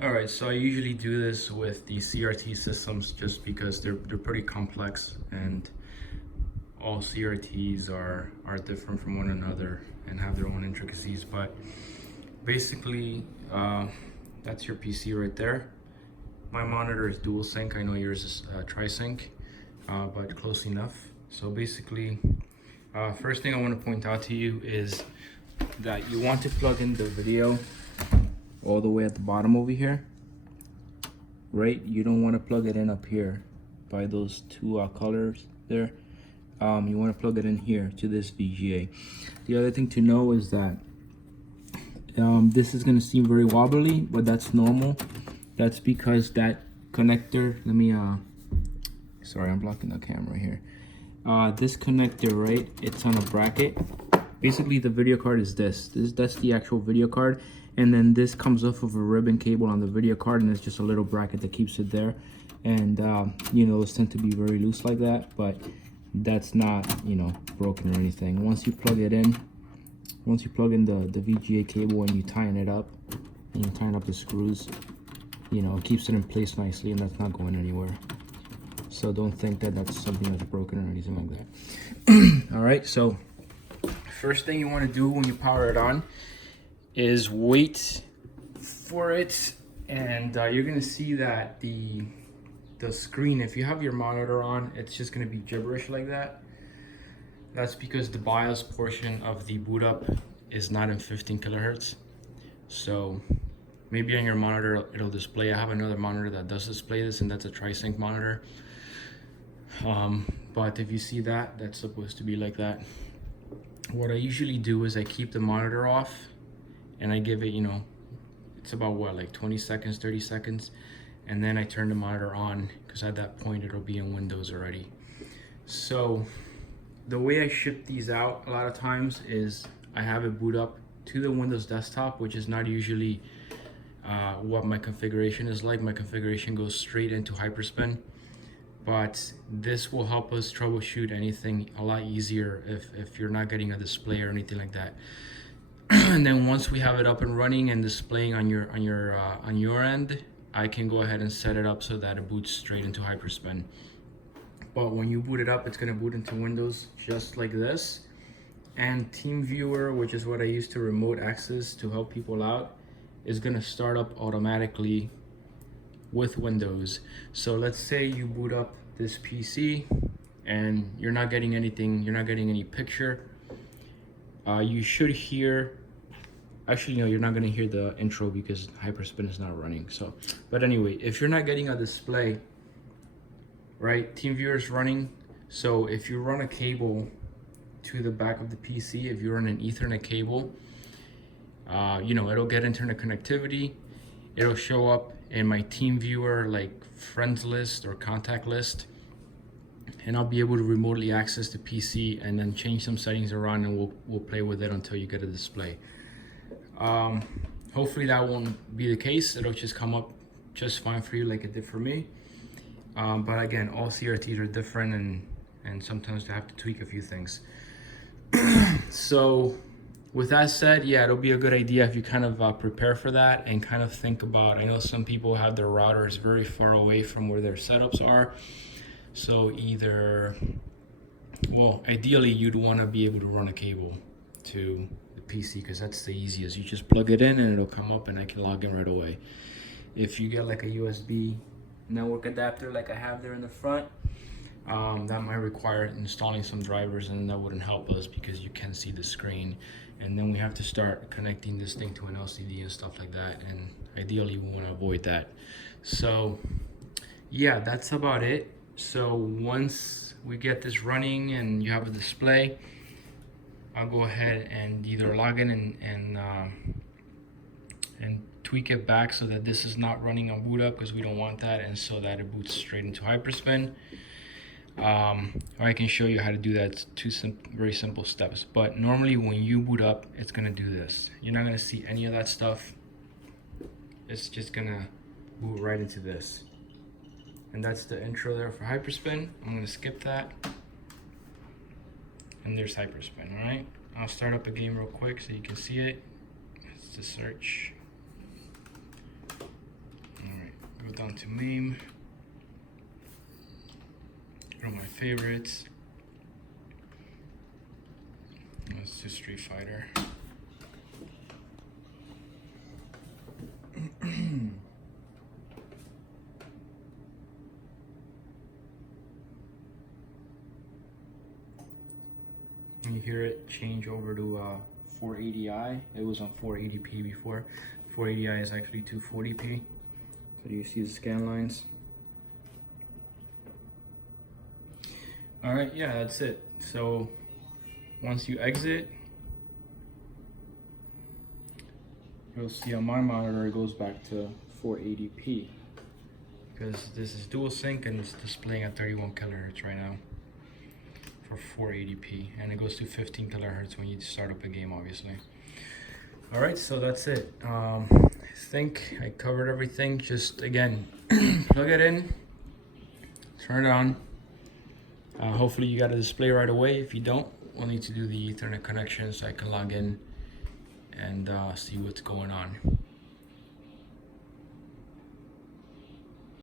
All right, so I usually do this with the CRT systems just because they're pretty complex, and all CRTs are different from one another and have their own intricacies. But basically, that's your PC right there. My monitor is dual sync. I know yours is tri-sync, but close enough. So basically, first thing I want to point out to you is that you want to plug in the video all the way at the bottom over here, right? You don't want to plug it in up here by those two colors there. You want to plug it in here to this VGA. The other thing to know is that this is going to seem very wobbly, but that's normal. That's because that connector, let me sorry, I'm blocking the camera here. This connector, right, it's on a bracket. Basically the video card is that's the actual video card, and then this comes off of a ribbon cable on the video card, and it's just a little bracket that keeps it there. And you know, those tend to be very loose like that, but that's not, you know, broken or anything. Once you plug it in, once you plug in the VGA cable and you tighten it up, and you tighten up the screws, you know, it keeps it in place nicely, and that's not going anywhere. So don't think that that's something that's broken or anything like that. All right, so first thing you want to do when you power it on is wait for it, and you're gonna see that the screen, if you have your monitor on, it's just gonna be gibberish like that. That's because the BIOS portion of the boot up is not in 15 kilohertz. So maybe on your monitor it'll display. I have another monitor that does display this, and that's a tri-sync monitor. But if you see that, that's supposed to be like that. What I usually do is I keep the monitor off, and I give it, you know, it's about what, like 20 seconds, 30 seconds, and then I turn the monitor on, because at that point it'll be in Windows already. So the way I ship these out a lot of times is I have it boot up to the Windows desktop, which is not usually what my configuration is like. My configuration goes straight into Hyperspin, but this will help us troubleshoot anything a lot easier if you're not getting a display or anything like that. And then once we have it up and running and displaying on your end, I can go ahead and set it up so that it boots straight into Hyperspin. But when you boot it up, it's going to boot into Windows just like this. And TeamViewer, which is what I use to remote access to help people out, is going to start up automatically with Windows. So let's say you boot up this PC and you're not getting anything, you're not getting any picture. You should hear, actually no, you're not going to hear the intro because Hyperspin is not running. So, but anyway, if you're not getting a display, right, TeamViewer is running. So if you run a cable to the back of the PC, if you run an Ethernet cable, you know, it'll get internet connectivity. It'll show up in my TeamViewer like friends list or contact list, and I'll be able to remotely access the PC and then change some settings around, and we'll play with it until you get a display. Hopefully that won't be the case. It'll just come up just fine for you like it did for me. But again, all CRTs are different, and sometimes they have to tweak a few things. So with that said, yeah, it'll be a good idea if you kind of prepare for that and kind of think about, I know some people have their routers very far away from where their setups are. So either, well, ideally you'd want to be able to run a cable to the PC, because that's the easiest. You just plug it in and it'll come up and I can log in right away. If you get like a USB network adapter like I have there in the front, that might require installing some drivers, and that wouldn't help us because you can't see the screen. And then we have to start connecting this thing to an LCD and stuff like that, and ideally we want to avoid that. So yeah, that's about it. So once we get this running and you have a display, I'll go ahead and either log in and tweak it back so that this is not running on boot up, because we don't want that, and so that it boots straight into Hyperspin. Or I can show you how to do that. It's two very simple steps. But normally when you boot up, it's gonna do this. You're not gonna see any of that stuff. It's just gonna boot right into this. And that's the intro there for Hyperspin. I'm gonna skip that. And there's Hyperspin, all right? I'll start up a game real quick so you can see it. It's the search. to MAME. One of my favorites. Let's do Street Fighter. You hear it change over to 480i. It was on 480p before. 480i is actually 240p. So you see the scan lines. All right, yeah, that's it. So once you exit, you'll see on my monitor it goes back to 480p because this is dual sync and it's displaying at 31 kilohertz right now for 480p, and it goes to 15 kilohertz when you start up a game, obviously. All right, so that's it. I think I covered everything. Just again, plug it in, turn it on. Hopefully you got a display right away. If you don't, we'll need to do the Ethernet connection so I can log in and see what's going on.